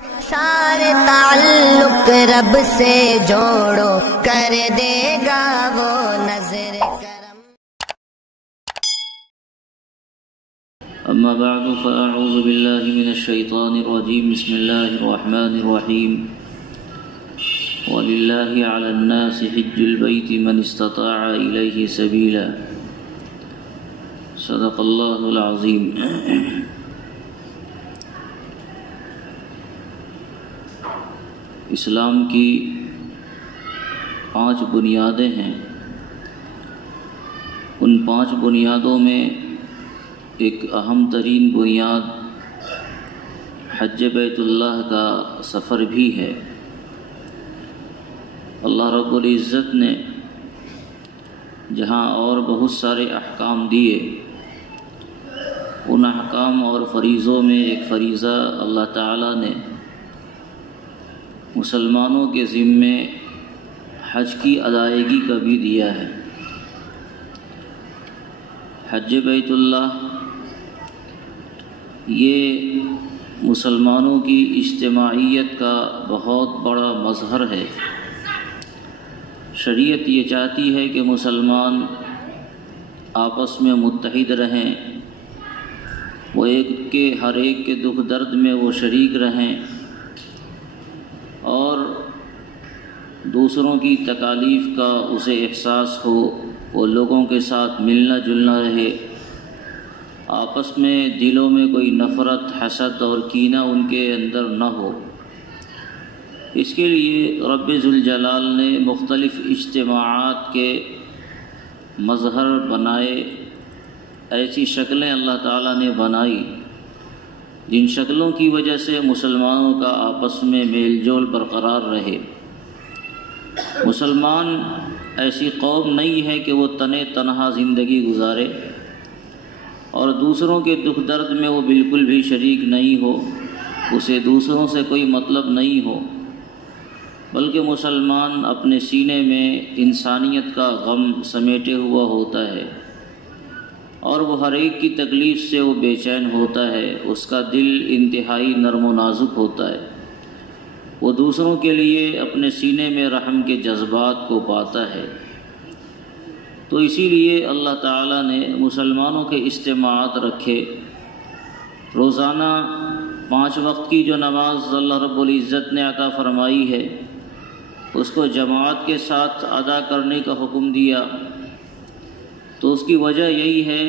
سارے تعلق رب سے جوڑو، کر دے گا وہ نظر کرم۔ اما بعد فاعوذ باللہ من الشیطان الرجیم، بسم اللہ الرحمن الرحیم۔ وَلِلَّهِ عَلَى النَّاسِ حِجُّ الْبَيْتِ مَنِ اسْتَطَاعَ إِلَيْهِ سَبِيلًا۔ صدق اللہ العظیم۔ اسلام کی 5 بنیادیں ہیں۔ ان 5 بنیادوں میں ایک اہم ترین بنیاد حج بیت اللہ کا سفر بھی ہے۔ اللہ رب العزت نے جہاں اور بہت سارے احکام دیے، ان احکام اور فریضوں میں ایک فریضہ اللہ تعالیٰ نے مسلمانوں کے ذمے حج کی ادائیگی کا بھی دیا ہے۔ حج بیت اللہ یہ مسلمانوں کی اجتماعیت کا بہت بڑا مظہر ہے۔ شریعت یہ چاہتی ہے کہ مسلمان آپس میں متحد رہیں، وہ ہر ایک کے دکھ درد میں وہ شریک رہیں، اور دوسروں کی تکالیف کا اسے احساس ہو، وہ لوگوں کے ساتھ ملنا جلنا رہے، آپس میں دلوں میں کوئی نفرت، حسد اور کینہ ان کے اندر نہ ہو۔ اس کے لیے رب ذوالجلال نے مختلف اجتماعات کے مظہر بنائے، ایسی شکلیں اللہ تعالیٰ نے بنائی جن شکلوں کی وجہ سے مسلمانوں کا آپس میں میل جول برقرار رہے۔ مسلمان ایسی قوم نہیں ہے کہ وہ تنہا زندگی گزارے اور دوسروں کے دکھ درد میں وہ بالکل بھی شریک نہیں ہو، اسے دوسروں سے کوئی مطلب نہیں ہو، بلکہ مسلمان اپنے سینے میں انسانیت کا غم سمیٹے ہوا ہوتا ہے، اور وہ ہر ایک کی تکلیف سے وہ بے چین ہوتا ہے، اس کا دل انتہائی نرم و نازک ہوتا ہے، وہ دوسروں کے لیے اپنے سینے میں رحم کے جذبات کو پاتا ہے۔ تو اسی لیے اللہ تعالیٰ نے مسلمانوں کے اجتماعات رکھے۔ روزانہ 5 وقت کی جو نماز اللہ رب العزت نے عطا فرمائی ہے، اس کو جماعت کے ساتھ ادا کرنے کا حکم دیا۔ تو اس کی وجہ یہی ہے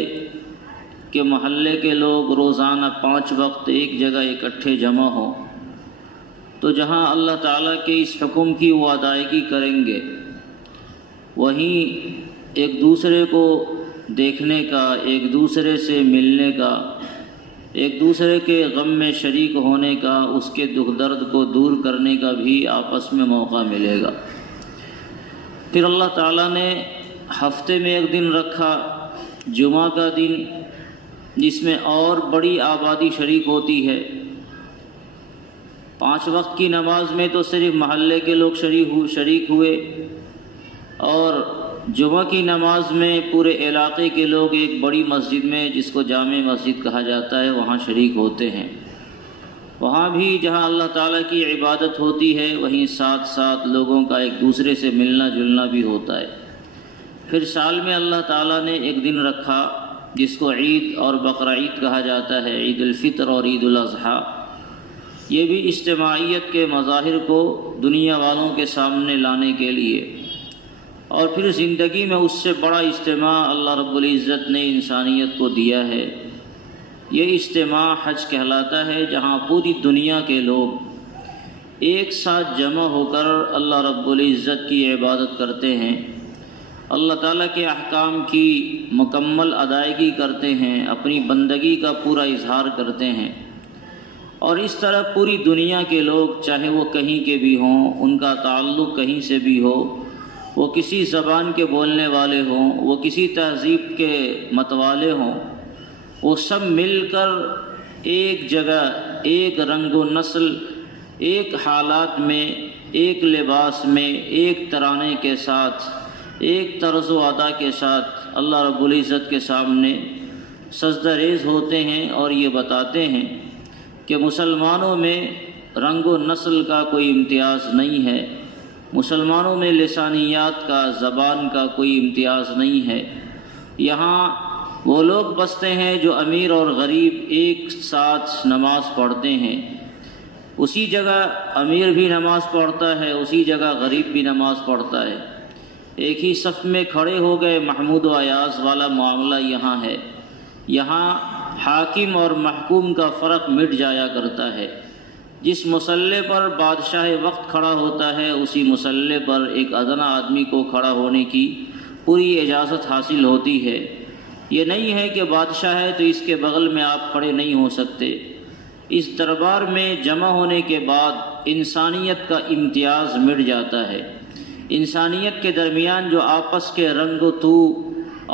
کہ محلے کے لوگ روزانہ 5 وقت ایک جگہ اکٹھے جمع ہوں، تو جہاں اللہ تعالیٰ کے اس حکم کی وہ ادائیگی کریں گے، وہیں ایک دوسرے کو دیکھنے کا، ایک دوسرے سے ملنے کا، ایک دوسرے کے غم میں شریک ہونے کا، اس کے دکھ درد کو دور کرنے کا بھی آپس میں موقع ملے گا۔ پھر اللہ تعالیٰ نے ہفتے میں ایک دن رکھا، جمعہ کا دن، جس میں اور بڑی آبادی شریک ہوتی ہے۔ 5 وقت کی نماز میں تو صرف محلے کے لوگ شریک ہوئے، اور جمعہ کی نماز میں پورے علاقے کے لوگ ایک بڑی مسجد میں، جس کو جامع مسجد کہا جاتا ہے، وہاں شریک ہوتے ہیں۔ وہاں بھی جہاں اللہ تعالیٰ کی عبادت ہوتی ہے، وہیں ساتھ ساتھ لوگوں کا ایک دوسرے سے ملنا جلنا بھی ہوتا ہے۔ پھر سال میں اللہ تعالیٰ نے ایک دن رکھا جس کو عید اور بقرعید کہا جاتا ہے، عید الفطر اور عید الاضحیٰ۔ یہ بھی اجتماعیت کے مظاہر کو دنیا والوں کے سامنے لانے کے لیے، اور پھر زندگی میں اس سے بڑا اجتماع اللہ رب العزت نے انسانیت کو دیا ہے۔ یہ اجتماع حج کہلاتا ہے، جہاں پوری دنیا کے لوگ ایک ساتھ جمع ہو کر اللہ رب العزت کی عبادت کرتے ہیں، اللہ تعالیٰ کے احکام کی مکمل ادائیگی کرتے ہیں، اپنی بندگی کا پورا اظہار کرتے ہیں۔ اور اس طرح پوری دنیا کے لوگ، چاہے وہ کہیں کے بھی ہوں، ان کا تعلق کہیں سے بھی ہو، وہ کسی زبان کے بولنے والے ہوں، وہ کسی تہذیب کے متوالے ہوں، وہ سب مل کر ایک جگہ، ایک رنگ و نسل، ایک حالات میں، ایک لباس میں، ایک ترانے کے ساتھ، ایک طرز و ادا کے ساتھ اللہ رب العزت کے سامنے سجدہ ریز ہوتے ہیں، اور یہ بتاتے ہیں کہ مسلمانوں میں رنگ و نسل کا کوئی امتیاز نہیں ہے، مسلمانوں میں لسانیات کا، زبان کا کوئی امتیاز نہیں ہے۔ یہاں وہ لوگ بستے ہیں جو امیر اور غریب ایک ساتھ نماز پڑھتے ہیں، اسی جگہ امیر بھی نماز پڑھتا ہے، اسی جگہ غریب بھی نماز پڑھتا ہے، ایک ہی صف میں کھڑے ہو گئے، محمود و ایاز والا معاملہ یہاں ہے۔ یہاں حاکم اور محکوم کا فرق مٹ جایا کرتا ہے۔ جس مسلح پر بادشاہ وقت کھڑا ہوتا ہے، اسی مسلح پر ایک ادنا آدمی کو کھڑا ہونے کی پوری اجازت حاصل ہوتی ہے۔ یہ نہیں ہے کہ بادشاہ ہے تو اس کے بغل میں آپ کھڑے نہیں ہو سکتے۔ اس دربار میں جمع ہونے کے بعد انسانیت کا امتیاز مٹ جاتا ہے۔ انسانیت کے درمیان جو آپس کے رنگ و تو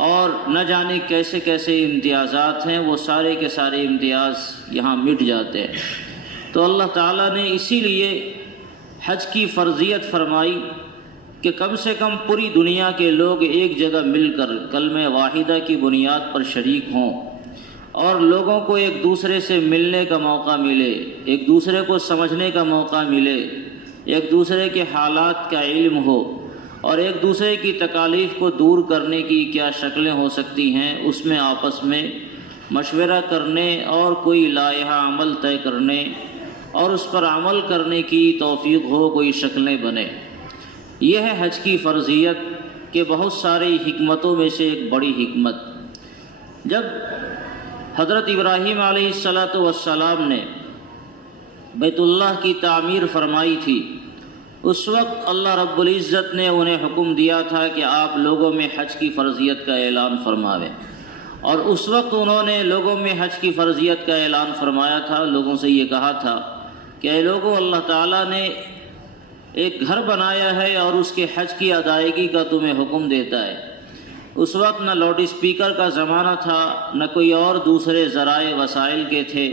اور نہ جانے کیسے کیسے امتیازات ہیں، وہ سارے کے سارے امتیاز یہاں مٹ جاتے ہیں۔ تو اللہ تعالیٰ نے اسی لیے حج کی فرضیت فرمائی کہ کم سے کم پوری دنیا کے لوگ ایک جگہ مل کر کلمہ واحدہ کی بنیاد پر شریک ہوں، اور لوگوں کو ایک دوسرے سے ملنے کا موقع ملے، ایک دوسرے کو سمجھنے کا موقع ملے، ایک دوسرے کے حالات کا علم ہو، اور ایک دوسرے کی تکالیف کو دور کرنے کی کیا شکلیں ہو سکتی ہیں، اس میں آپس میں مشورہ کرنے اور کوئی لائحہ عمل طے کرنے اور اس پر عمل کرنے کی توفیق ہو، کوئی شکلیں بنے۔ یہ ہے حج کی فرضیت کہ بہت ساری حکمتوں میں سے ایک بڑی حکمت۔ جب حضرت ابراہیم علیہ السلام نے بیت اللہ کی تعمیر فرمائی تھی، اس وقت اللہ رب العزت نے انہیں حکم دیا تھا کہ آپ لوگوں میں حج کی فرضیت کا اعلان فرماویں، اور اس وقت انہوں نے لوگوں میں حج کی فرضیت کا اعلان فرمایا تھا۔ لوگوں سے یہ کہا تھا کہ اے لوگوں، اللہ تعالیٰ نے ایک گھر بنایا ہے اور اس کے حج کی ادائیگی کا تمہیں حکم دیتا ہے۔ اس وقت نہ لاؤڈ اسپیکر کا زمانہ تھا، نہ کوئی اور دوسرے ذرائع وسائل کے تھے،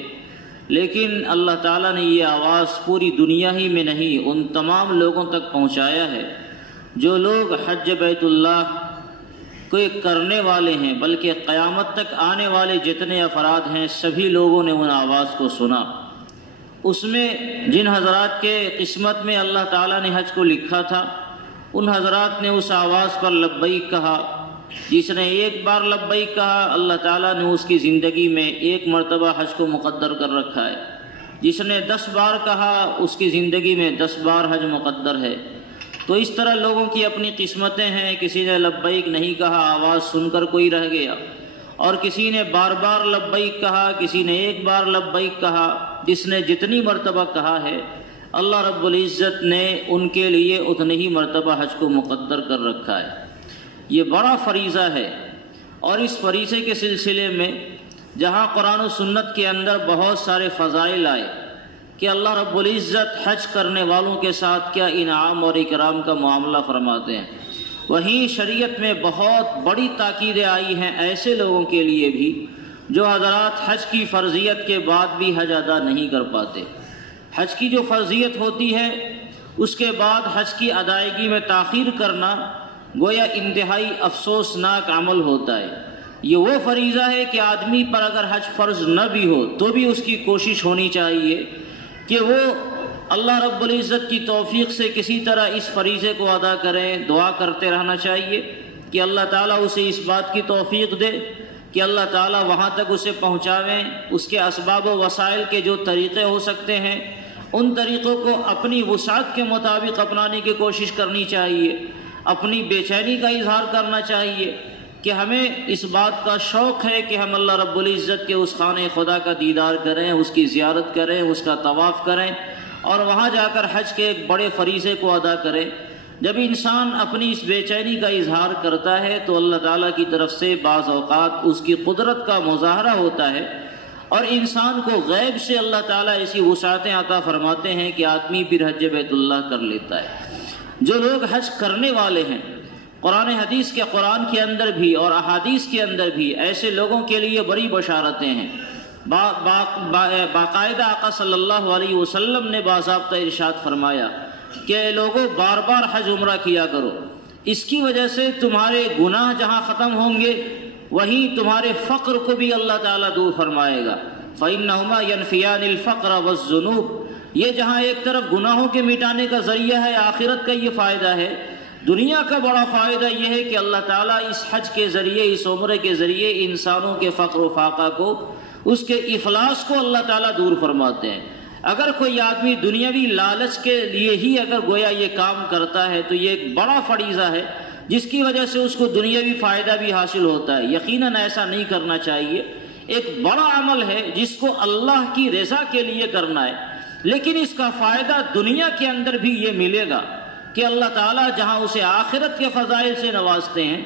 لیکن اللہ تعالیٰ نے یہ آواز پوری دنیا ہی میں نہیں، ان تمام لوگوں تک پہنچایا ہے جو لوگ حج بیت اللہ کو کرنے والے ہیں، بلکہ قیامت تک آنے والے جتنے افراد ہیں سبھی لوگوں نے ان آواز کو سنا۔ اس میں جن حضرات کے قسمت میں اللہ تعالیٰ نے حج کو لکھا تھا، ان حضرات نے اس آواز پر لبیک کہا۔ جس نے ایک بار لبیک کہا، اللہ تعالیٰ نے اس کی زندگی میں ایک مرتبہ حج کو مقدر کر رکھا ہے۔ جس نے 10 بار کہا، اس کی زندگی میں 10 بار حج مقدر ہے۔ تو اس طرح لوگوں کی اپنی قسمتیں ہیں، کسی نے لبیک نہیں کہا، آواز سن کر کوئی رہ گیا، اور کسی نے بار بار لبیک کہا، کسی نے ایک بار لبیک کہا۔ جس نے جتنی مرتبہ کہا ہے، اللہ رب العزت نے ان کے لیے اتنی ہی مرتبہ حج کو مقدر کر رکھا ہے۔ یہ بڑا فریضہ ہے، اور اس فریضے کے سلسلے میں جہاں قرآن و سنت کے اندر بہت سارے فضائل آئے کہ اللہ رب العزت حج کرنے والوں کے ساتھ کیا انعام اور اکرام کا معاملہ فرماتے ہیں، وہیں شریعت میں بہت بڑی تاکیدیں آئی ہیں ایسے لوگوں کے لیے بھی جو حضرات حج کی فرضیت کے بعد بھی حج ادا نہیں کر پاتے۔ حج کی جو فرضیت ہوتی ہے، اس کے بعد حج کی ادائیگی میں تاخیر کرنا گویا انتہائی افسوسناک عمل ہوتا ہے۔ یہ وہ فریضہ ہے کہ آدمی پر اگر حج فرض نہ بھی ہو تو بھی اس کی کوشش ہونی چاہیے کہ وہ اللہ رب العزت کی توفیق سے کسی طرح اس فریضے کو ادا کریں۔ دعا کرتے رہنا چاہیے کہ اللہ تعالیٰ اسے اس بات کی توفیق دے کہ اللہ تعالیٰ وہاں تک اسے پہنچاویں۔ اس کے اسباب و وسائل کے جو طریقے ہو سکتے ہیں، ان طریقوں کو اپنی وسعت کے مطابق اپنانے کی کوشش کرنی چاہیے۔ اپنی بے چینی کا اظہار کرنا چاہیے کہ ہمیں اس بات کا شوق ہے کہ ہم اللہ رب العزت کے اس خانہ خدا کا دیدار کریں، اس کی زیارت کریں، اس کا طواف کریں، اور وہاں جا کر حج کے ایک بڑے فریضے کو ادا کریں۔ جب انسان اپنی اس بے چینی کا اظہار کرتا ہے تو اللہ تعالیٰ کی طرف سے بعض اوقات اس کی قدرت کا مظاہرہ ہوتا ہے، اور انسان کو غیب سے اللہ تعالیٰ ایسی وسعتیں عطا فرماتے ہیں کہ آدمی پھر حج بیت اللہ کر لیتا ہے۔ جو لوگ حج کرنے والے ہیں، قرآن حدیث کے قرآن کے اندر بھی اور احادیث کے اندر بھی ایسے لوگوں کے لیے بڑی بشارتیں ہیں۔ باقاعدہ آقا صلی اللہ علیہ وسلم نے باضابطہ ارشاد فرمایا کہ اے لوگوں، بار بار حج عمرہ کیا کرو، اس کی وجہ سے تمہارے گناہ جہاں ختم ہوں گے وہیں تمہارے فقر کو بھی اللہ تعالیٰ دور فرمائے گا۔ فَإِنَّهُمَا يَنْفِيَانِ الْفَقْرَ وَالذُّنُوبَ، یہ جہاں ایک طرف گناہوں کے مٹانے کا ذریعہ ہے، آخرت کا یہ فائدہ ہے، دنیا کا بڑا فائدہ یہ ہے کہ اللہ تعالیٰ اس حج کے ذریعے، اس عمرے کے ذریعے انسانوں کے فقر و فاقہ کو، اس کے افلاس کو اللہ تعالیٰ دور فرماتے ہیں۔ اگر کوئی آدمی دنیاوی لالچ کے لیے ہی اگر گویا یہ کام کرتا ہے تو یہ ایک بڑا فریضہ ہے جس کی وجہ سے اس کو دنیاوی فائدہ بھی حاصل ہوتا ہے۔ یقیناً ایسا نہیں کرنا چاہیے۔ ایک بڑا عمل ہے جس کو اللہ کی رضا کے لیے کرنا ہے، لیکن اس کا فائدہ دنیا کے اندر بھی یہ ملے گا کہ اللہ تعالیٰ جہاں اسے آخرت کے فضائل سے نوازتے ہیں،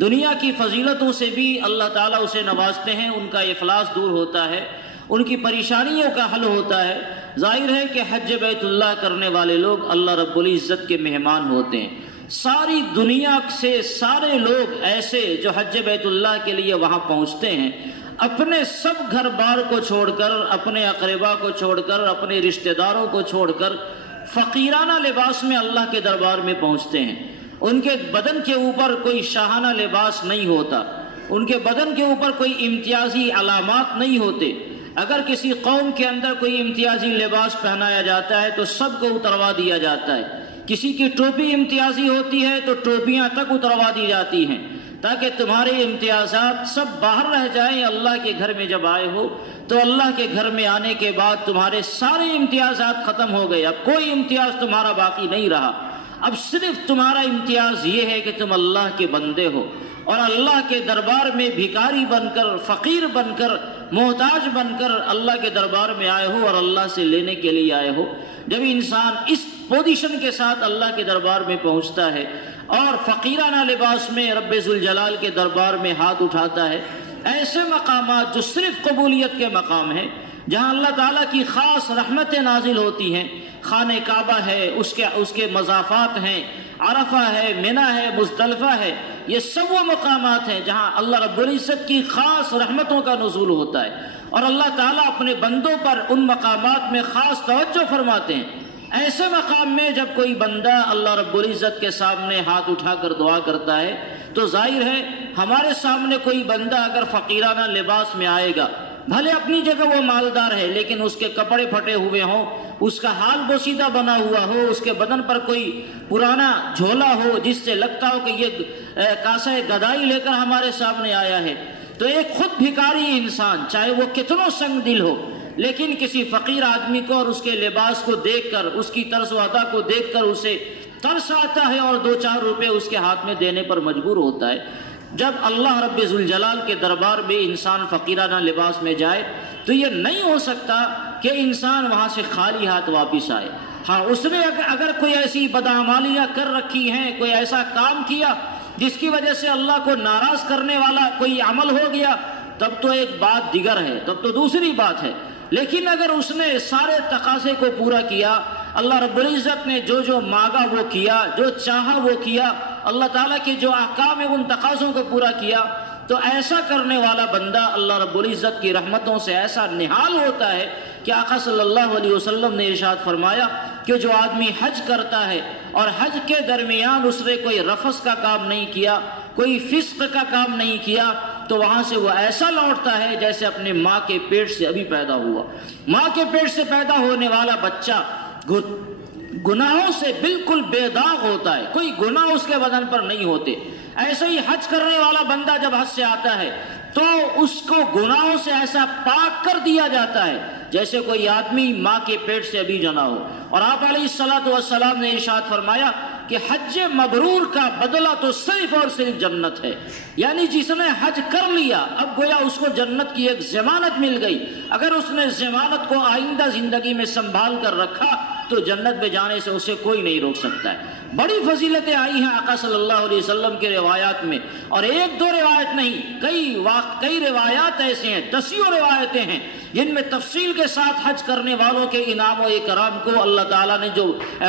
دنیا کی فضیلتوں سے بھی اللہ تعالیٰ اسے نوازتے ہیں، ان کا افلاس دور ہوتا ہے، ان کی پریشانیوں کا حل ہوتا ہے۔ ظاہر ہے کہ حج بیت اللہ کرنے والے لوگ اللہ رب العزت کے مہمان ہوتے ہیں۔ ساری دنیا سے سارے لوگ ایسے جو حج بیت اللہ کے لیے وہاں پہنچتے ہیں، اپنے سب گھر بار کو چھوڑ کر، اپنے اقربا کو چھوڑ کر، اپنے رشتہ داروں کو چھوڑ کر فقیرانہ لباس میں اللہ کے دربار میں پہنچتے ہیں۔ ان کے بدن کے اوپر کوئی شاہانہ لباس نہیں ہوتا، ان کے بدن کے اوپر کوئی امتیازی علامات نہیں ہوتے۔ اگر کسی قوم کے اندر کوئی امتیازی لباس پہنایا جاتا ہے تو سب کو اتروا دیا جاتا ہے، کسی کی ٹوپی امتیازی ہوتی ہے تو ٹوپیاں تک اتروا دی جاتی ہیں تاکہ تمہارے امتیازات سب باہر رہ جائیں۔ اللہ کے گھر میں جب آئے ہو تو اللہ کے گھر میں آنے کے بعد تمہارے سارے امتیازات ختم ہو گئے، اب کوئی امتیاز تمہارا باقی نہیں رہا۔ اب صرف تمہارا امتیاز یہ ہے کہ تم اللہ کے بندے ہو اور اللہ کے دربار میں بھکاری بن کر، فقیر بن کر، محتاج بن کر اللہ کے دربار میں آئے ہو اور اللہ سے لینے کے لیے آئے ہو۔ جب انسان اس پوزیشن کے ساتھ اللہ کے دربار میں پہنچتا ہے اور فقیرانہ لباس میں رب ذوالجلال کے دربار میں ہاتھ اٹھاتا ہے، ایسے مقامات جو صرف قبولیت کے مقام ہیں، جہاں اللہ تعالیٰ کی خاص رحمتیں نازل ہوتی ہیں، خانہ کعبہ ہے، اس کے مضافات ہیں، عرفہ ہے، منی ہے، مزدلفہ ہے، یہ سب وہ مقامات ہیں جہاں اللہ رب العزت کی خاص رحمتوں کا نزول ہوتا ہے اور اللہ تعالیٰ اپنے بندوں پر ان مقامات میں خاص توجہ فرماتے ہیں۔ ایسے مقام میں جب کوئی بندہ اللہ رب العزت کے سامنے ہاتھ اٹھا کر دعا کرتا ہے تو ظاہر ہے ہمارے سامنے کوئی بندہ اگر فقیرانہ لباس میں آئے گا، بھلے اپنی جگہ وہ مالدار ہے لیکن اس کے کپڑے پھٹے ہوئے ہوں، اس کا حال بوسیدہ بنا ہوا ہو، اس کے بدن پر کوئی پرانا جھولا ہو جس سے لگتا ہو کہ یہ کاسہ گدائی لے کر ہمارے سامنے آیا ہے، تو ایک خود بھکاری انسان چاہے وہ کتنوں سنگ دل ہو لیکن کسی فقیر آدمی کو اور اس کے لباس کو دیکھ کر، اس کی طرز و ادا کو دیکھ کر اسے ترس آتا ہے اور 2-4 روپے اس کے ہاتھ میں دینے پر مجبور ہوتا ہے۔ جب اللہ رب ذوالجلال کے دربار میں انسان فقیرانہ لباس میں جائے تو یہ نہیں ہو سکتا کہ انسان وہاں سے خالی ہاتھ واپس آئے۔ ہاں، اس نے اگر کوئی ایسی بدعمالیاں کر رکھی ہیں، کوئی ایسا کام کیا جس کی وجہ سے اللہ کو ناراض کرنے والا کوئی عمل ہو گیا، تب تو ایک بات دیگر ہے، تب تو دوسری بات ہے۔ لیکن اگر اس نے سارے تقاضے کو پورا کیا، اللہ رب العزت نے جو مانگا وہ کیا، جو چاہا وہ کیا، اللہ تعالیٰ کے جو احکام ہیں ان تقاضوں کو پورا کیا، تو ایسا کرنے والا بندہ اللہ رب العزت کی رحمتوں سے ایسا نہال ہوتا ہے کہ آقا صلی اللہ علیہ وسلم نے ارشاد فرمایا کہ جو آدمی حج کرتا ہے اور حج کے درمیان اس نے کوئی رفث کا کام نہیں کیا، کوئی فسق کا کام نہیں کیا، تو وہاں سے وہ ایسا لوٹتا ہے جیسے اپنے ماں کے پیٹ سے ابھی پیدا ہوا۔ ماں کے پیٹ سے پیدا ہونے والا بچہ گناہوں سے بالکل بے داغ ہوتا ہے، کوئی گناہ اس کے بدن پر نہیں ہوتے۔ ایسے ہی حج کرنے والا بندہ جب حج سے آتا ہے تو اس کو گناہوں سے ایسا پاک کر دیا جاتا ہے جیسے کوئی آدمی ماں کے پیٹ سے ابھی جنا ہو۔ اور آپ علیہ الصلوۃ والسلام نے ارشاد فرمایا کہ حج مبرور کا بدلہ تو صرف اور صرف جنت ہے، یعنی جس نے حج کر لیا اب گویا اس کو جنت کی ایک ضمانت مل گئی۔ اگر اس نے ضمانت کو آئندہ زندگی میں سنبھال کر رکھا تو جنت میں جانے سے اسے کوئی نہیں روک سکتا ہے۔ بڑی فضیلتیں آئی ہیں آقا صلی اللہ علیہ وسلم کے روایات میں، اور 1-2 روایت نہیں، کئی روایات ایسے ہیں، 10 روایتیں ہیں جن میں تفصیل کے ساتھ حج کرنے والوں کے انعام و اکرام کو اللہ تعالیٰ نے جو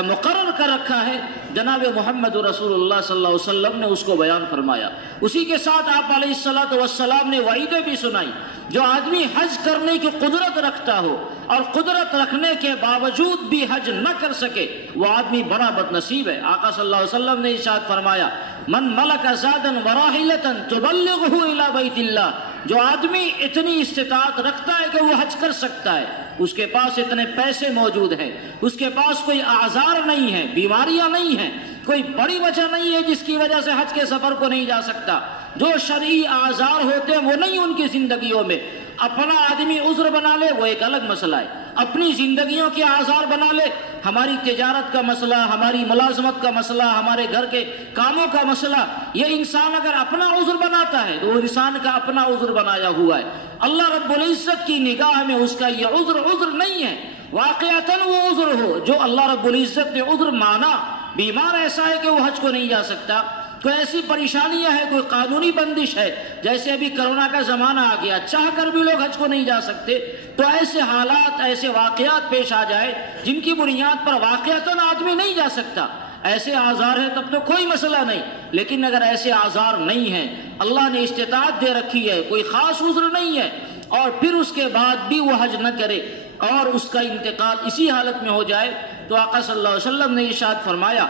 مقرر کر رکھا ہے، جناب محمد رسول اللہ صلی اللہ علیہ وسلم نے اس کو بیان فرمایا۔ اسی کے ساتھ آپ علیہ الصلوۃ والسلام نے وعیدیں بھی سنائی۔ جو آدمی حج کرنے کی قدرت رکھتا ہو اور قدرت رکھنے کے باوجود بھی حج نہ کر سکے، وہ آدمی بڑا بد نصیب ہے۔ آقا صلی اللہ علیہ وسلم نے ارشاد فرمایا، من ملک زادا وراحلۃ تبلغه الی بیت اللہ، جو آدمی اتنی استطاعت رکھتا ہے کہ وہ حج کر سکتا ہے اس کے پاس اتنے پیسے موجود ہیں، اس کے پاس کوئی آزار نہیں ہے، بیماریاں نہیں ہیں، کوئی بڑی وجہ نہیں ہے جس کی وجہ سے حج کے سفر کو نہیں جا سکتا، جو شرعی آزار ہوتے ہیں وہ نہیں ان کی زندگیوں میں، اپنا آدمی عذر بنا لے وہ ایک الگ مسئلہ ہے، اپنی زندگیوں کے آزار بنا لے، ہماری تجارت کا مسئلہ، ہماری ملازمت کا مسئلہ، ہمارے گھر کے کاموں کا مسئلہ، یہ انسان اگر اپنا عذر بناتا ہے تو وہ انسان کا اپنا عذر بنایا ہوا ہے، اللہ رب العزت کی نگاہ میں اس کا یہ عذر نہیں ہے، واقعتاً وہ عذر ہو جو اللہ رب العزت نے عذر مانا، بیمار ایسا ہے کہ وہ حج کو نہیں جا سکتا، کوئی ایسی پریشانیاں ہے، کوئی قانونی بندش ہے، جیسے ابھی کرونا کا زمانہ آ گیا، چاہ کر بھی لوگ حج کو نہیں جا سکتے، تو ایسے حالات، ایسے واقعات پیش آ جائے جن کی بنیاد پر واقعتاً آدمی نہیں جا سکتا، ایسے آزار ہے تب تو کوئی مسئلہ نہیں، لیکن اگر ایسے آزار نہیں ہیں، اللہ نے استطاعت دے رکھی ہے، کوئی خاص عذر نہیں ہے، اور پھر اس کے بعد بھی وہ حج نہ کرے اور اس کا انتقال اسی حالت میں ہو جائے، تو آقا صلی اللہ علیہ وسلم نے ارشاد فرمایا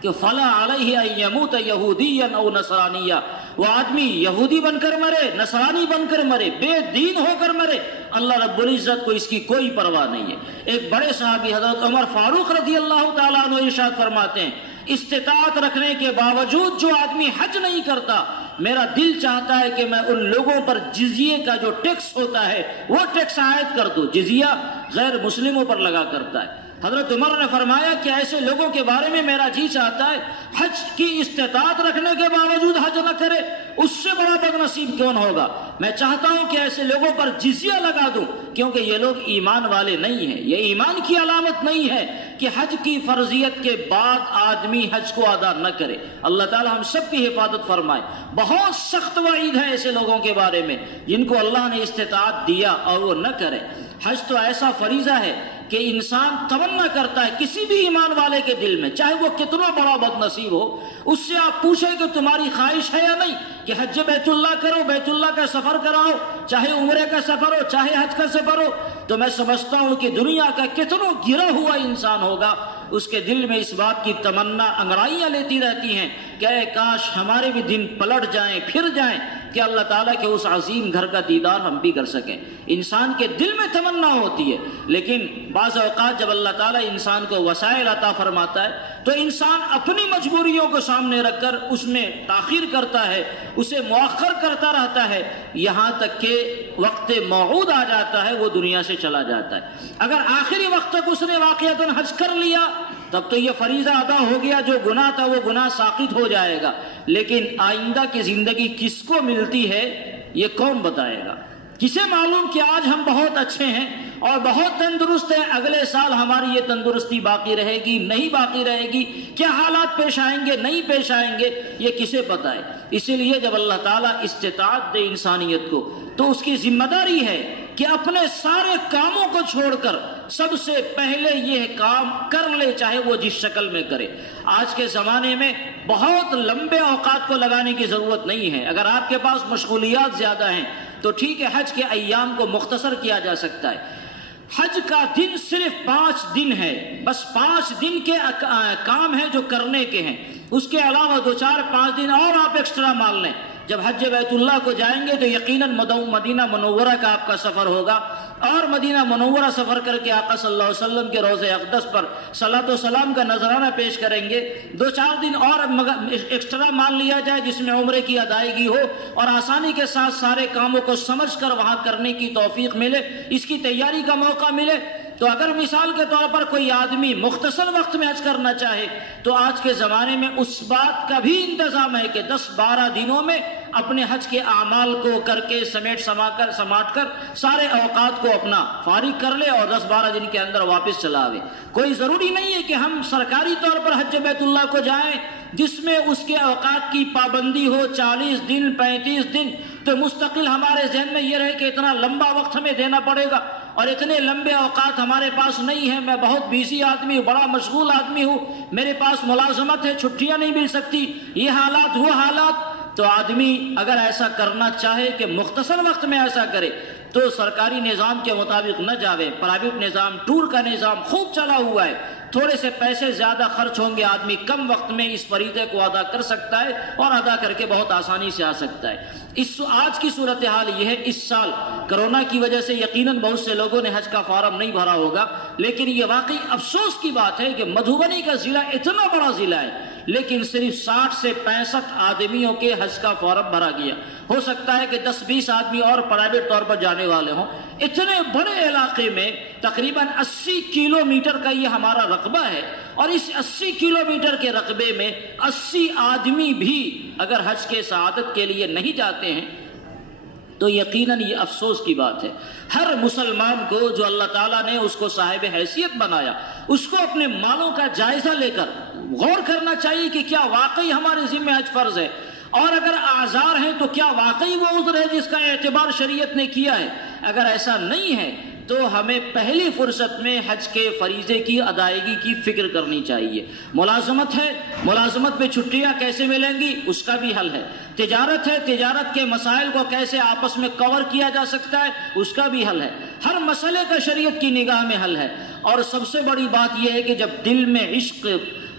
کہ فلا علیہ ان یموت یہودیا او نصرانیا، وہ آدمی یہودی بن کر مرے، نصرانی بن کر مرے، بے دین ہو کر مرے، اللہ رب العزت کو اس کی کوئی پرواہ نہیں ہے۔ ایک بڑے صحابی حضرت عمر فاروق رضی اللہ تعالیٰ عنہ ارشاد فرماتے ہیں، استطاعت رکھنے کے باوجود جو آدمی حج نہیں کرتا، میرا دل چاہتا ہے کہ میں ان لوگوں پر جزیے کا جو ٹیکس ہوتا ہے وہ ٹیکس عائد کر دوں، جزیہ غیر مسلموں پر لگا کرتا ہے۔ حضرت عمر نے فرمایا کہ ایسے لوگوں کے بارے میں میرا جی چاہتا ہے حج کی استطاعت رکھنے کے باوجود حج نہ کرے، اس سے بڑا بد نصیب کون ہوگا، میں چاہتا ہوں کہ ایسے لوگوں پر جزیہ لگا دوں، کیونکہ یہ لوگ ایمان والے نہیں ہیں، یہ ایمان کی علامت نہیں ہے کہ حج کی فرضیت کے بعد آدمی حج کو ادا نہ کرے۔ اللہ تعالی ہم سب کی حفاظت فرمائے۔ بہت سخت وعید ہے ایسے لوگوں کے بارے میں جن کو اللہ نے استطاعت دیا اور وہ نہ کرے۔ حج تو ایسا فریضہ ہے کہ انسان تمنا کرتا ہے کسی بھی ایمان والے کے دل میں، چاہے وہ کتنا بڑا بد نصیب ہو، اس سے آپ پوچھیں کہ تمہاری خواہش ہے یا نہیں کہ حج بیت اللہ کرو، بیت اللہ کا سفر کراؤ، چاہے عمرے کا سفر ہو، چاہے حج کا سفر ہو، تو میں سمجھتا ہوں کہ دنیا کا کتنا گرا ہوا انسان ہوگا، اس کے دل میں اس بات کی تمنا انگڑائیاں لیتی رہتی ہیں کہ اے کاش ہمارے بھی دن پلٹ جائیں، پھر جائیں، کہ اللہ تعالیٰ کے اس عظیم گھر کا دیدار ہم بھی کر سکیں۔ انسان کے دل میں تمنا ہوتی ہے، لیکن بعض اوقات جب اللہ تعالیٰ انسان کو وسائل عطا فرماتا ہے تو انسان اپنی مجبوریوں کو سامنے رکھ کر اس میں تاخیر کرتا ہے، اسے مؤخر کرتا رہتا ہے، یہاں تک کہ وقت موعود آ جاتا ہے وہ دنیا سے چلا جاتا ہے۔ اگر آخری وقت تک اس نے واقعتاً حج کر لیا تب تو یہ فریضہ ادا ہو گیا، جو گناہ تھا وہ گناہ ساقط ہو جائے گا، لیکن آئندہ کی زندگی کس کو ملتی ہے یہ کون بتائے گا؟ کسے معلوم کہ آج ہم بہت اچھے ہیں اور بہت تندرست ہیں، اگلے سال ہماری یہ تندرستی باقی رہے گی نہیں باقی رہے گی، کیا حالات پیش آئیں گے نہیں پیش آئیں گے، یہ کسے پتہ ہے؟ اسی لیے جب اللہ تعالیٰ استطاعت دے انسانیت کو تو اس کی ذمہ داری ہے کہ اپنے سارے کاموں کو چھوڑ کر سب سے پہلے یہ کام کر لے، چاہے وہ جس شکل میں کرے۔ آج کے زمانے میں بہت لمبے اوقات کو لگانے کی ضرورت نہیں ہے، اگر آپ کے پاس مشغولیات زیادہ ہیں تو ٹھیک ہے، حج کے ایام کو مختصر کیا جا سکتا ہے۔ حج کا دن صرف 5 دن ہے، بس 5 دن کے کام ہیں جو کرنے کے ہیں، اس کے علاوہ 2-4-5 دن اور آپ ایکسٹرا مان لیں۔ جب حج بیت اللہ کو جائیں گے تو یقیناً مدینہ منورہ کا آپ کا سفر ہوگا، اور مدینہ منورہ سفر کر کے آقا صلی اللہ علیہ وسلم کے روضہ اقدس پر صلاۃ و سلام کا نذرانہ پیش کریں گے۔ 2-4 دن اور ایکسٹرا مان لیا جائے جس میں عمرے کی ادائیگی ہو اور آسانی کے ساتھ سارے کاموں کو سمجھ کر وہاں کرنے کی توفیق ملے، اس کی تیاری کا موقع ملے، تو اگر مثال کے طور پر کوئی آدمی مختصر وقت میں حج کرنا چاہے تو آج کے زمانے میں اس بات کا بھی انتظام ہے کہ 10-12 دنوں میں اپنے حج کے اعمال کو کر کے سماٹ کر سارے اوقات کو اپنا فارغ کر لے اور 10-12 دن کے اندر واپس چلا آئے۔ کوئی ضروری نہیں ہے کہ ہم سرکاری طور پر حج بیت اللہ کو جائیں جس میں اس کے اوقات کی پابندی ہو 40 دن 35 دن، تو مستقل ہمارے ذہن میں یہ رہے کہ اتنا لمبا وقت ہمیں دینا پڑے گا، اور اتنے لمبے اوقات ہمارے پاس نہیں ہیں، میں بہت بیزی آدمی ہوں، بڑا مشغول آدمی ہوں، میرے پاس ملازمت ہے، چھٹیاں نہیں مل سکتی، یہ حالات وہ حالات۔ تو آدمی اگر ایسا کرنا چاہے کہ مختصر وقت میں ایسا کرے تو سرکاری نظام کے مطابق نہ جاوے، پرائیویٹ نظام، ٹور کا نظام خوب چلا ہوا ہے، تھوڑے سے پیسے زیادہ خرچ ہوں گے، آدمی کم وقت میں اس فریضے کو ادا کر سکتا ہے اور ادا کر کے بہت آسانی سے آ سکتا ہے۔ آج کی صورتحال یہ ہے، اس سال کرونا کی وجہ سے یقیناً بہت سے لوگوں نے حج کا فارم نہیں بھرا ہوگا، لیکن یہ واقعی افسوس کی بات ہے کہ مدھوبنی کا ضلع اتنا بڑا ضلع ہے لیکن صرف 60 سے 65 آدمیوں کے حج کا فارم بھرا گیا۔ ہو سکتا ہے کہ 10-20 آدمی اور پرائیویٹ طور پر جانے والے ہوں۔ اتنے بڑے علاقے میں تقریباً 80 کلومیٹر کا یہ ہمارا رقبہ ہے، اور اس 80 کلومیٹر کے رقبے میں 80 آدمی بھی اگر حج کے سعادت کے لیے نہیں جاتے ہیں تو یقیناً یہ افسوس کی بات ہے۔ ہر مسلمان کو جو اللہ تعالیٰ نے اس کو صاحب حیثیت بنایا، اس کو اپنے مالوں کا جائزہ لے کر غور کرنا چاہیے کہ کیا واقعی ہمارے ذمہ حج فرض ہے، اور اگر اعذار ہیں تو کیا واقعی وہ عذر ہے جس کا اعتبار شریعت نے کیا ہے۔ اگر ایسا نہیں ہے تو ہمیں پہلی فرصت میں حج کے فریضے کی ادائیگی کی فکر کرنی چاہیے۔ ملازمت ہے، ملازمت میں چھٹیاں کیسے ملیں گی اس کا بھی حل ہے۔ تجارت ہے، تجارت کے مسائل کو کیسے آپس میں کور کیا جا سکتا ہے اس کا بھی حل ہے۔ ہر مسئلے کا شریعت کی نگاہ میں حل ہے۔ اور سب سے بڑی بات یہ ہے کہ جب دل میں عشق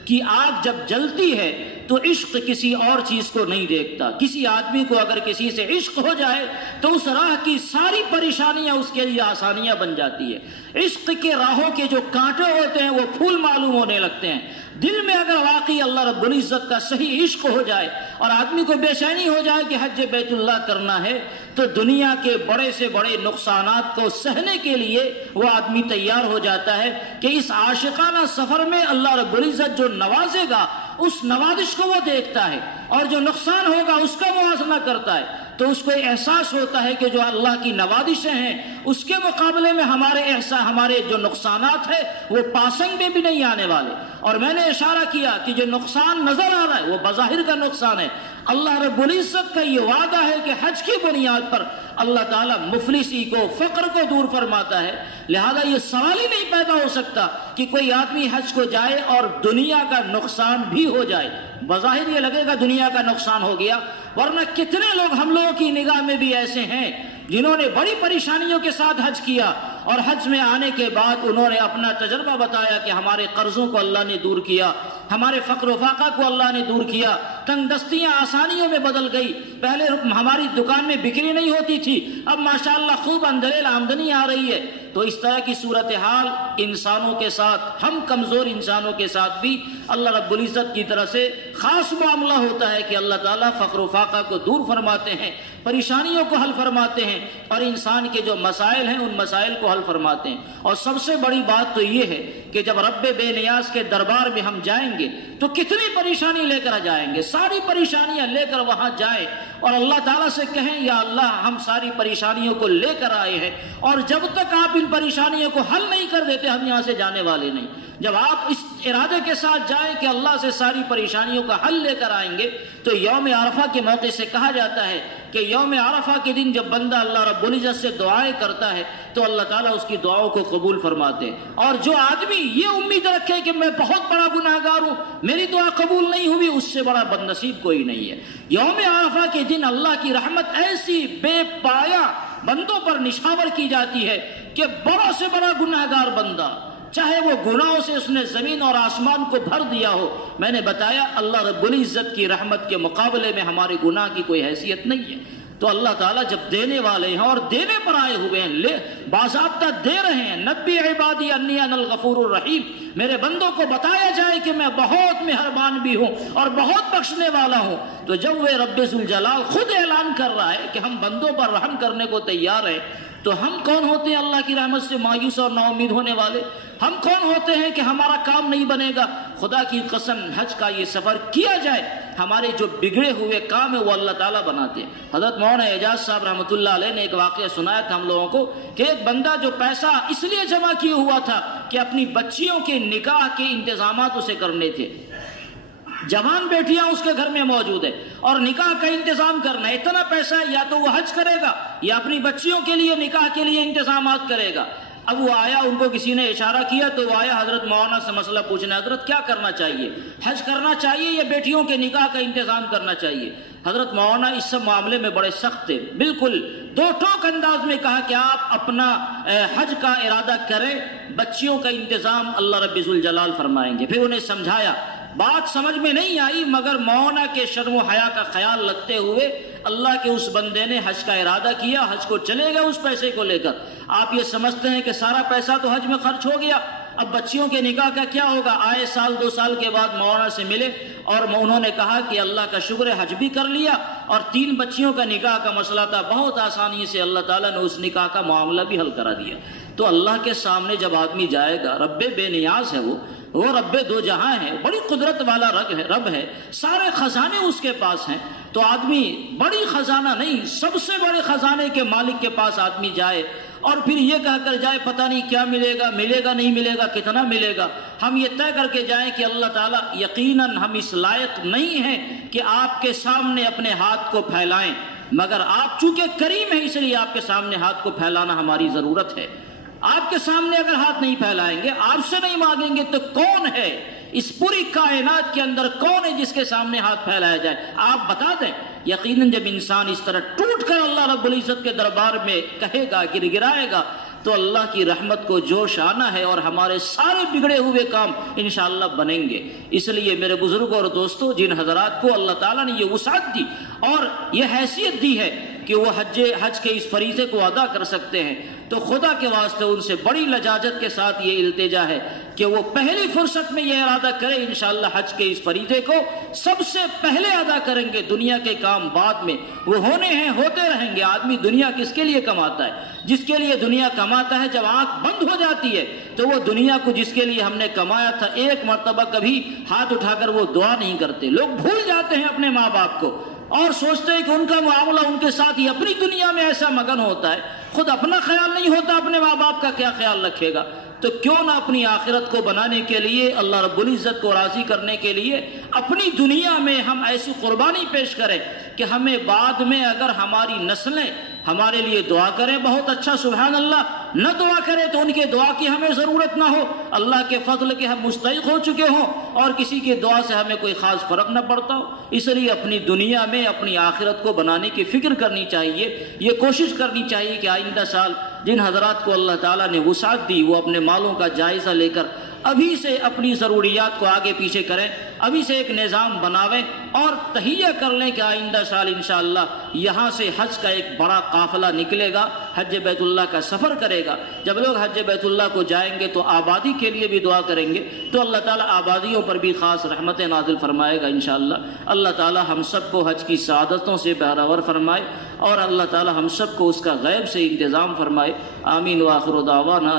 کی آگ جب جلتی ہے تو عشق کسی اور چیز کو نہیں دیکھتا۔ کسی آدمی کو اگر کسی سے عشق ہو جائے تو اس راہ کی ساری پریشانیاں اس کے لیے آسانیاں بن جاتی ہے۔ عشق کے راہوں کے جو کانٹے ہوتے ہیں وہ پھول معلوم ہونے لگتے ہیں۔ دل میں اگر واقعی اللہ رب العزت کا صحیح عشق ہو جائے اور آدمی کو بے چینی ہو جائے کہ حج بیت اللہ کرنا ہے تو دنیا کے بڑے سے بڑے نقصانات کو سہنے کے لیے وہ آدمی تیار ہو جاتا ہے کہ اس عاشقانہ سفر میں اللہ رب العزت جو نوازے گا اس نوازش کو وہ دیکھتا ہے، اور جو نقصان ہوگا اس کا موازنہ کرتا ہے، تو اس کو احساس ہوتا ہے کہ جو اللہ کی نوازشیں ہیں اس کے مقابلے میں ہمارے جو نقصانات ہیں وہ پاسنگ میں بھی نہیں آنے والے۔ اور میں نے اشارہ کیا کہ جو نقصان نظر آ رہا ہے وہ بظاہر کا نقصان ہے۔ اللہ رب العزت کا یہ وعدہ ہے کہ حج کی بنیاد پر اللہ تعالیٰ مفلسی کو، فقر کو دور فرماتا ہے۔ لہذا یہ سوال ہی نہیں پیدا ہو سکتا کہ کوئی آدمی حج کو جائے اور دنیا کا نقصان بھی ہو جائے۔ بظاہر یہ لگے گا دنیا کا نقصان ہو گیا، ورنہ کتنے لوگ ہم لوگوں کی نگاہ میں بھی ایسے ہیں جنہوں نے بڑی پریشانیوں کے ساتھ حج کیا، اور حج میں آنے کے بعد انہوں نے اپنا تجربہ بتایا کہ ہمارے قرضوں کو اللہ نے دور کیا، ہمارے فقر و فاقہ کو اللہ نے دور کیا، تنگ دستیاں آسانیوں میں بدل گئی۔ پہلے ہماری دکان میں بکری نہیں ہوتی تھی، اب ماشاءاللہ خوب اندھیرے آمدنی آ رہی ہے۔ تو اس طرح کی صورتحال انسانوں کے ساتھ، ہم کمزور انسانوں کے ساتھ بھی اللہ رب العزت کی طرف سے خاص معاملہ ہوتا ہے کہ اللہ تعالیٰ فقر و فاقہ کو دور فرماتے ہیں، پریشانیوں کو حل فرماتے ہیں، اور انسان کے جو مسائل ہیں ان مسائل کو حل فرماتے ہیں۔ اور سب سے بڑی بات تو یہ ہے کہ جب رب بے نیاز کے دربار میں ہم جائیں گے تو کتنی پریشانی لے کر جائیں گے، ساری پریشانیاں لے کر وہاں جائیں اور اللہ تعالیٰ سے کہیں یا اللہ ہم ساری پریشانیوں کو لے کر آئے ہیں، اور جب تک آپ ان پریشانیوں کو حل نہیں کر دیتے ہم یہاں سے جانے والے نہیں۔ جب آپ اس ارادے کے ساتھ جائیں کہ اللہ سے ساری پریشانیوں کا حل لے کر آئیں گے، تو یوم عرفہ کے موقع سے کہا جاتا ہے کہ یوم عرفہ کے دن جب بندہ اللہ رب العزت سے دعائیں کرتا ہے تو اللہ تعالیٰ اس کی دعاؤں کو قبول فرماتے ہیں۔ اور جو آدمی یہ امید رکھے کہ میں بہت بڑا گناہگار ہوں، میری دعا قبول نہیں ہوئی، اس سے بڑا بد نصیب کوئی نہیں ہے۔ یوم عرفہ کے دن اللہ کی رحمت ایسی بے پایا بندوں پر نشاور کی جاتی ہے کہ بڑا سے بڑا گناہگار بندہ، چاہے وہ گناہوں سے اس نے زمین اور آسمان کو بھر دیا ہو، میں نے بتایا اللہ رب العزت کی رحمت کے مقابلے میں ہمارے گناہ کی کوئی حیثیت نہیں ہے۔ تو اللہ تعالیٰ جب دینے والے ہیں اور دینے پر آئے ہوئے ہیں، باضابطہ دے رہے ہیں، نبی عبادی انی انا الغفور الرحیم، میرے بندوں کو بتایا جائے کہ میں بہت مہربان بھی ہوں اور بہت بخشنے والا ہوں، تو جب وہ رب ذوالجلال خود اعلان کر رہا ہے کہ ہم بندوں پر رحم کرنے کو تیار ہیں، تو ہم کون ہوتے ہیں اللہ کی رحمت سے مایوس اور نا امید ہونے والے؟ ہم کون ہوتے ہیں کہ ہمارا کام نہیں بنے گا؟ خدا کی قسم حج کا یہ سفر کیا جائے، ہمارے جو بگڑے ہوئے کام ہیں وہ اللہ تعالیٰ بناتے ہیں۔ حضرت مولانا اعجاز صاحب رحمۃ اللہ علیہ نے ایک واقعہ سنایا تھا ہم لوگوں کو کہ ایک بندہ جو پیسہ اس لیے جمع کیے ہوا تھا کہ اپنی بچیوں کے نکاح کے انتظامات اسے کرنے تھے، جوان بیٹیاں اس کے گھر میں موجود ہے اور نکاح کا انتظام کرنا ہے، اتنا پیسہ یا تو وہ حج کرے گا یا اپنی بچیوں کے لیے نکاح کے لیے انتظامات کرے گا۔ اب وہ آیا، ان کو کسی نے اشارہ کیا تو وہ آیا حضرت مولانا سے مسئلہ پوچھنا، حضرت کیا کرنا چاہیے، حج کرنا چاہیے یا بیٹیوں کے نکاح کا انتظام کرنا چاہیے؟ حضرت مولانا اس سب معاملے میں بڑے سخت تھے، بالکل دو ٹوک انداز میں کہا کہ آپ اپنا حج کا ارادہ کریں، بچیوں کا انتظام اللہ رب ذوالجلال فرمائیں گے۔ پھر انہیں سمجھایا، بات سمجھ میں نہیں آئی، مگر مولانا کے شرم و حیا کا خیال رکھتے ہوئے اللہ کے اس بندے نے حج کا ارادہ کیا، حج کو چلے گئے اس پیسے کو لے کر۔ آپ یہ سمجھتے ہیں کہ سارا پیسہ تو حج میں خرچ ہو گیا، اب بچیوں کے نکاح کا کیا ہوگا؟ آئے سال 2 سال کے بعد مولانا سے ملے اور انہوں نے کہا کہ اللہ کا شکر ہے حج بھی کر لیا، اور 3 بچیوں کا نکاح کا مسئلہ تھا، بہت آسانی سے اللہ تعالیٰ نے اس نکاح کا معاملہ بھی حل کرا دیا۔ تو اللہ کے سامنے جب آدمی جائے گا، رب بے نیاز ہے، وہ رب دو جہاں ہے، بڑی قدرت والا رب ہے، سارے خزانے اس کے پاس ہیں، تو آدمی بڑی خزانہ نہیں، سب سے بڑے خزانے کے مالک کے پاس آدمی جائے اور پھر یہ کہہ کر جائے پتہ نہیں کیا ملے گا نہیں ملے گا، کتنا ملے گا۔ ہم یہ طے کر کے جائیں کہ اللہ تعالیٰ یقیناً ہم اس لائق نہیں ہیں کہ آپ کے سامنے اپنے ہاتھ کو پھیلائیں، مگر آپ چونکہ کریم ہیں اس لیے آپ کے سامنے ہاتھ کو پھیلانا ہماری ضرورت ہے۔ آپ کے سامنے اگر ہاتھ نہیں پھیلائیں گے، آپ سے نہیں مانگیں گے، تو کون ہے اس پوری کائنات کے اندر، کون ہے جس کے سامنے ہاتھ پھیلایا جائے؟ آپ بتا دیں۔ یقیناً جب انسان اس طرح ٹوٹ کر اللہ رب العزت کے دربار میں کہے گا، گر گرائے گا، تو اللہ کی رحمت کو جوش آنا ہے اور ہمارے سارے بگڑے ہوئے کام انشاءاللہ بنیں گے۔ اس لیے میرے بزرگوں اور دوستوں، جن حضرات کو اللہ تعالیٰ نے یہ وسعت دی اور یہ حیثیت دی ہے کہ وہ حج کے اس فریضے کو ادا کر سکتے ہیں، تو خدا کے واسطے ان سے بڑی لجاجت کے ساتھ یہ التجا ہے کہ وہ پہلی فرصت میں یہ ارادہ کریں انشاءاللہ حج کے اس فریضے کو سب سے پہلے ادا کریں گے، دنیا کے کام بعد میں، وہ ہونے ہیں، ہوتے رہیں گے۔ آدمی دنیا کس کے لیے کماتا ہے؟ جس کے لیے دنیا کماتا ہے، جب آنکھ بند ہو جاتی ہے تو وہ دنیا کو جس کے لیے ہم نے کمایا تھا ایک مرتبہ کبھی ہاتھ اٹھا کر وہ دعا نہیں کرتے۔ لوگ بھول جاتے ہیں اپنے ماں باپ کو اور سوچتے ہیں کہ ان کا معاملہ ان کے ساتھ ہی اپنی دنیا میں ایسا مگن ہوتا ہے، خود اپنا خیال نہیں ہوتا، اپنے ماں باپ کا کیا خیال رکھے گا؟ تو کیوں نہ اپنی آخرت کو بنانے کے لیے، اللہ رب العزت کو راضی کرنے کے لیے اپنی دنیا میں ہم ایسی قربانی پیش کریں کہ ہمیں بعد میں اگر ہماری نسلیں ہمارے لیے دعا کریں، بہت اچھا، سبحان اللہ، نہ دعا کرے تو ان کے دعا کی ہمیں ضرورت نہ ہو، اللہ کے فضل کے ہم مستحق ہو چکے ہوں اور کسی کی دعا سے ہمیں کوئی خاص فرق نہ پڑتا ہو۔ اس لیے اپنی دنیا میں اپنی آخرت کو بنانے کی فکر کرنی چاہیے، یہ کوشش کرنی چاہیے کہ آئندہ سال جن حضرات کو اللہ تعالیٰ نے وسعت دی وہ اپنے مالوں کا جائزہ لے کر ابھی سے اپنی ضروریات کو آگے پیچھے کریں، ابھی سے ایک نظام بناویں اور تہیہ کر لیں کہ آئندہ سال انشاءاللہ یہاں سے حج کا ایک بڑا قافلہ نکلے گا، حج بیت اللہ کا سفر کرے گا۔ جب لوگ حج بیت اللہ کو جائیں گے تو آبادی کے لیے بھی دعا کریں گے، تو اللہ تعالیٰ آبادیوں پر بھی خاص رحمتیں نازل فرمائے گا انشاءاللہ۔ اللہ تعالیٰ ہم سب کو حج کی سعادتوں سے بہرور فرمائے اور اللہ تعالیٰ ہم سب کو اس کا غیب سے انتظام فرمائے۔ آمین وآخر دعوانا